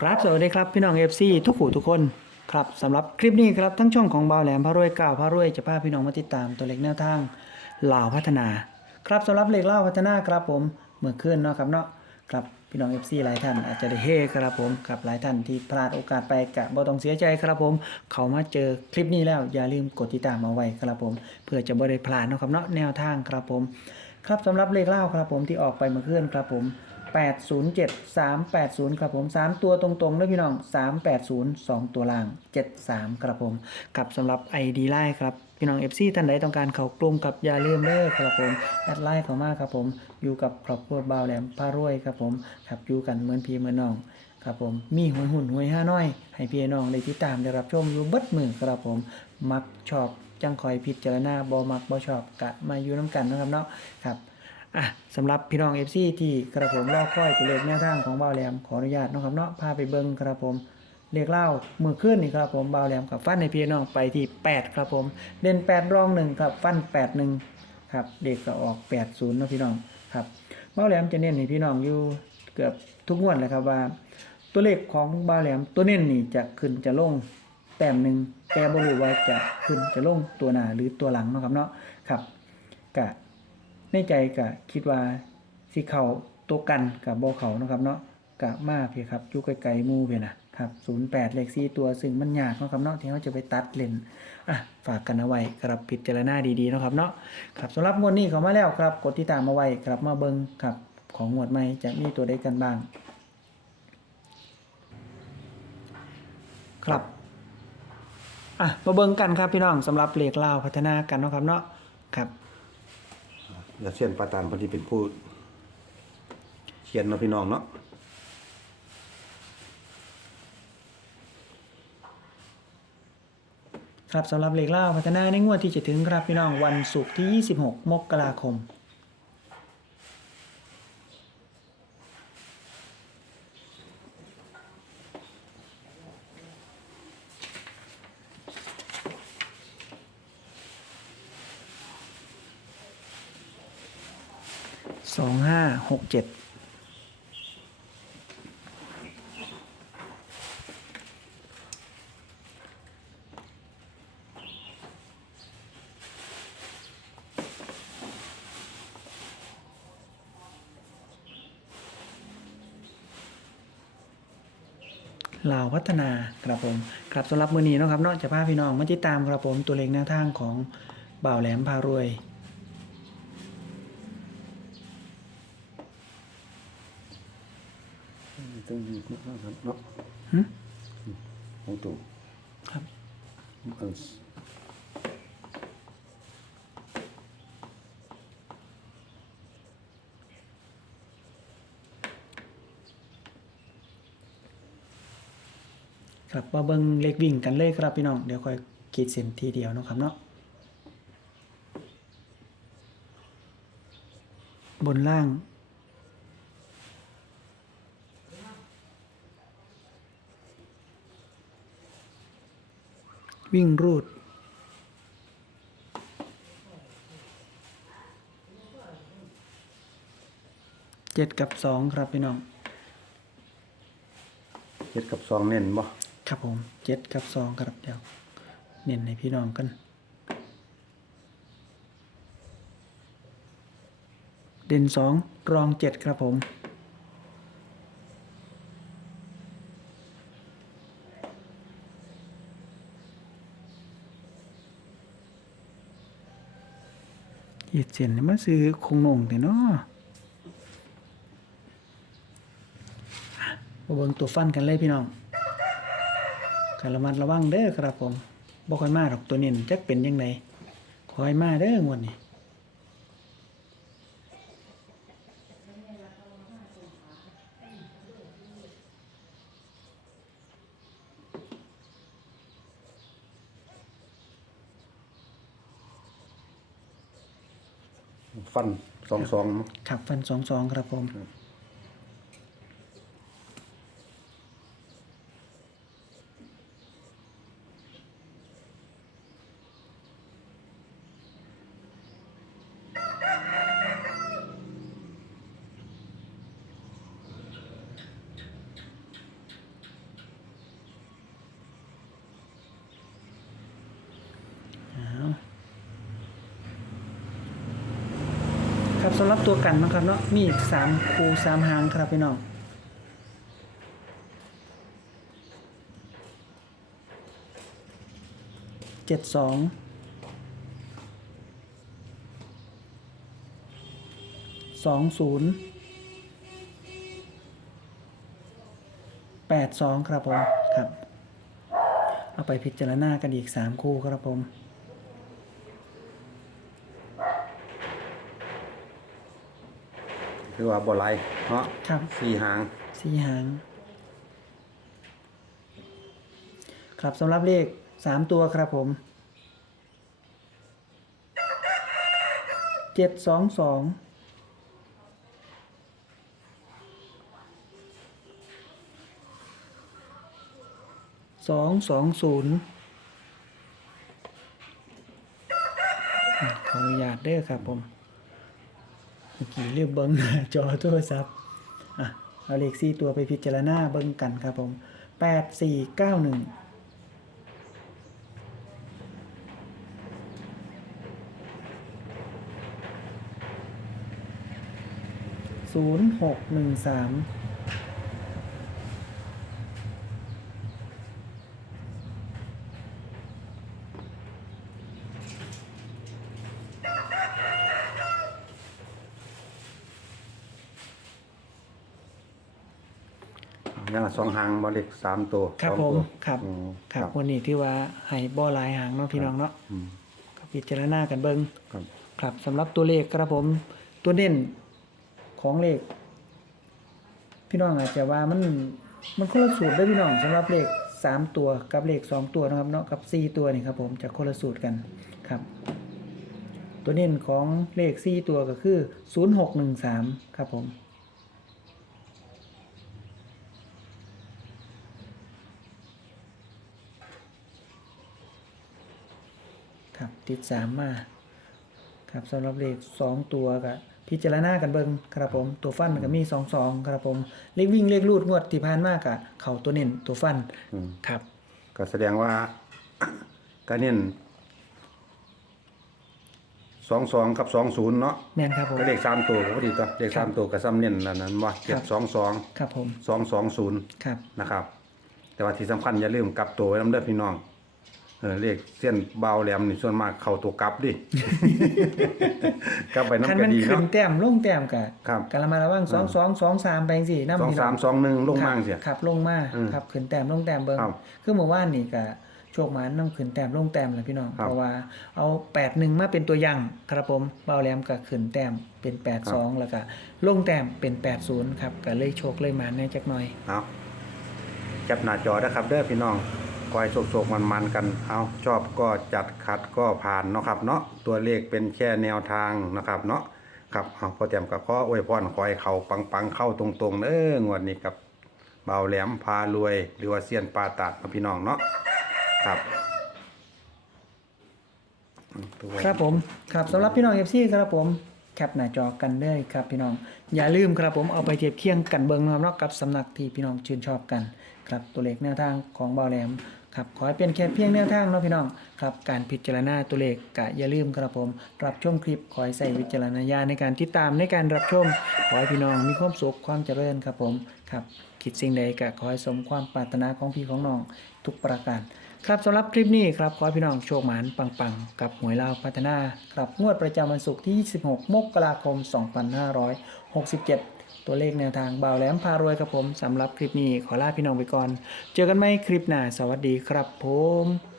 ครับสวัสดีครับพี่น้อง FC ทุกผู้ทุกคนครับสำหรับคลิปนี้ครับทั้งช่องของบ่าวแหลมพระรวยเก้าพระรวยจะพาพี่น้องมาติดตามตัวเลขแนวทางลาวพัฒนา ครับสำหรับเลขลาวพัฒนาครับผมเมื่อคืนเนาะครับเนาะครับพี่น้อง FC หลายท่านอาจจะได้เฮครับผมกับหลายท่านที่พลาดโอกาสไปกะบ่ต้องเสียใจครับผม เขามาเจอคลิปนี้แล้วอย่าลืมกดติดตามเอาไว้ครับผม เพื่อจะบ่ได้พลาดเนาะครับเนาะแนวทางครับผม ครับสำหรับเลขเล่าครับผมที่ออกไปเมื่อคืนครับผม 807 380 ครับผม 3 ตัวตรงๆเลยพี่น้อง 380 2 ตัวล่าง 73 ครับผม กับสำหรับ ID ไลน์ครับพี่น้อง FC ท่านใดต้องการเขากลุ่มกับอย่าลืมเด้อครับผมแอดไลน์เขามากครับผม อยู่กับครอบครัวบ่าวแหลมพารวยครับผมครับอยู่กันเหมือนพี่เหมือนน้องครับผมมีหวยหุ่นหวยห้าน้อย ให้พี่น้องได้ติดตามได้รับชมอยู่เบิดมือครับผม มักชอบจังคอยพิจารณาบ่มักบ่ชอบกะมาอยู่น้ำกันนะครับเนาะครับ อะสำหรับพี่น้อง FC ที่กระผมรอคอยตัวเลขแนวทางของบ่าวแหลมขออนุญาตนะครับเนาะพาไปเบิ่งครับผมเลขเล่ามือขึ้นนี่ครับผมบ่าวแหลมกับฟันในพี่น้องไปที่ 8 ครับผม เด่น 8 รอง1ครับฟัน81ครับเด็กก็ออก 80เนาะพี่น้องครับบ่าวแหลมจะเน้นให้พี่น้องอยู่เกือบทุกงวดเลยครับว่า ตัวเลขของบ่าวแหลมตัวเน้นนี่จะขึ้นจะลงแต้มหนึ่งแต่บรู้ว่าจะขึ้นจะลงตัวหน้าหรือตัวหลังนะครับเนาะครับกะ ในใจกะคิดว่าสิเข้าตัวกันกับบ่เขานะครับเนาะกะมาเพียครับอยู่ไกลๆมู่เพียนะครับ08เลข4ตัวซึ่งมันยากนะครับเนาะที่เราจะไปตัดเลนอะฝากกันเอาไว้ครับพิจารณาดีๆนะครับเนาะครับสำหรับงวดนี้เขามาแล้วครับ กดติดตามเอาไว้ครับมาเบิ่งครับของงวดใหม่จะมีตัวใดกันบ้าง ครับอะมาเบิ่งกันครับพี่น้องสำหรับเลขลาวพัฒนากันนะครับเนาะครับ แล้วเชียนปาตานพอดีเป็นผู้เขียนเนาะพี่น้องเนาะครับสำหรับเลขลาพัฒนาในงวดที่จะถึงครับพี่น้องวันศุกร์ที่ 26 มกราคม สองห้าหกเจ็ดลาวพัฒนาครับผมครับสำหรับมือนี้นะครับนอกจากพาพี่น้องมาติดตามครับผมตัวเลขแนวทางของบ่าวแหลมพารวย ต้องอยู่นะครับเนาะหึของตู่ครับเออครับมาเบิ่งเลขวิ่งกันเลยครับพี่น้อง เดี๋ยวค่อยขีดเส้นทีเดียวเนาะครับเนาะบนล่าง วิ่งรูด เจ็ดกับสองครับพี่น้อง เจ็ดกับสองเน้นบ่ครับผมเจ็ดกับสองครับเดี๋ยว เน้นให้พี่น้องกัน เด่นสองรองเจ็ดครับผม เหยีดเส้นนี่มันซื้อคงนงแต่เนาะอะมาเบิ่งตัวฟันกันเลยพี่น้องการระมัดระวังเด้อครับผมบ่ค่อยมาหรอกตัวนี้จักเป็นยังไงคอยมาเด้องวดนี้ ฟันสองสองเนาะขับฟันสองสองครับผม สำหรับตัวกันนะครับเนาะมีอีกสามคูสามหางครับพี่น้องเจ็ดสองสองศูนย์แปดสองครับผมครับ เอาไปพิจารณากันอีกสามคู่ครับผม คือว่าบ่ไหลเนาะครับสี่หางสี่หาง ครับสำหรับเลขสามตัวครับผมเจ็ดสองสองสองสองศูนย์ขออนุญาตเด้อครับผม เมื่อกี้เรียกเบิ้งจอโทรศัพท์อะเอาเลขสี่ตัวไปพิจารณาเบิ้งกันครับผมแปดสี่เก้าหนึ่งศูนย์หกหนึ่งสาม อย่างละสองหางบ่เล็กสามตัวครับสองผมตัวครับ อืมครับ วันนี้ที่ว่าให้บ่อลายหางเนาะพี่น้องเนาะอืมก็พิจารณากันเบิ้งครับครับสำหรับตัวเลขครับผม ตัวเด่นของเลข พี่น้องอาจจะว่ามันมันคนละสูตรได้อพี่น้องสำหรับเลขสามตัวกับเลขสองตัวนะครับเนาะกับสี่ตัวนี่ครับผมจะคนละสูตรกันครับ ตัวเด่นของเลขสี่ตัวก็คือศูนย์หกหนึ่งสามครับผม ครับ ติดสามมาครับสำหรับเลขสองตัวกับพิจารณากันเบิงครับผม ตัวฟันก็มีสองสองครับผม เลขวิ่งเลขรูดงวดที่ผ่านมากอะเข่าตัวเน้นตัวฟันอืมครับ ก็แสดงว่า ก็เน้นสองสองกับสองศูนย์เนาะแม่นครับผม ก็เลขสามตัวก็พอดีตัวเลขสามตัวก็ซ้ำเน้นนั่นนั้นว่าคเจ็รัดบสองสองครับผม สองสองศูนย์ครับ นะครับ แต่ว่าที่สำคัญอย่าลืมกลับตัวไว้น้ำเด้อพี่น้องเออเลขเส้นเบาแหลมนี่ส่วนมากเข้าตัวกลับดิ กลับไปคันน้ำก็มันดีขึ้นเนาะ แต้มลงแต้มกะครับกะละมาระว่างสองสองสองสามไปสี่น้ำสองพี่น้สามสองหนึ่งลงมั่งเสีย ครับลงมาอืมครับขึ้นแต้มลงแต้มเบิงครับคือเมื่อวานนี่กะโชคหมันน้ำขึ้นแต้มลงแต้มเลยพี่น้องครับ เพราะว่าเอาแปดหนึ่งมาเป็นตัวอย่างครับผมเบาแหลมกับขึ้นแต้มเป็นแปดสองแล้วก็ลงแต้มเป็นแปดศูนย์ครับก็เลยโชคเลยหมาในจักหน่อย เอาจับหน้าจอนะครับเด้อพี่น้อง คอยโศกๆมันๆกัน เอาชอบก็จัดขัดก็ผ่านเนาะครับเนาะตัวเลขเป็นแค่แนวทางนะครับเนาะครับเอาพอเตรียมกับข้ออวยพรคอยเขาปังๆเข้าตรงๆเด้องวดนี้กับเบาแหลมพารวย หรือว่าเซียนปาตาดพี่น้องเนาะครับครับผมครับสำหรับพี่น้องเอฟซีครับผมแคปหน้าจอกันได้ครับพี่น้อง อย่าลืมครับผมเอาไปเทียบเคียงกันเบิงนะครับเนาะกับสำนักที่พี่น้องชื่นชอบกัน ครับตัวเลขแนวทางของเบาแหลม ครับขอให้เป็นแค่เพียงแนวทางเนาะพี่น้องครับการพิจารณาตัวเลขกะอย่าลืมครับผมรับชมคลิปขอให้ใส่วิจารณญาณในการติดตามในการรับชม ขอให้พี่น้องมีความสุขความเจริญครับผมครับคิดสิ่งใดกะขอให้สมความปรารถนาของพี่ของน้องทุกประการครับสำหรับคลิปนี้ครับขอให้พี่น้องโชคหมานปังๆ กับหวยลาวพัฒนาครับงวดประจำวันศุกร์ที่ 26 มกราคม 2567 ตัวเลขแนวทางบ่าวแหลมพารวยครับผมสำหรับคลิปนี้ขอลาพี่น้องไปก่อน เจอกันไหมคลิปหน้าสวัสดีครับผม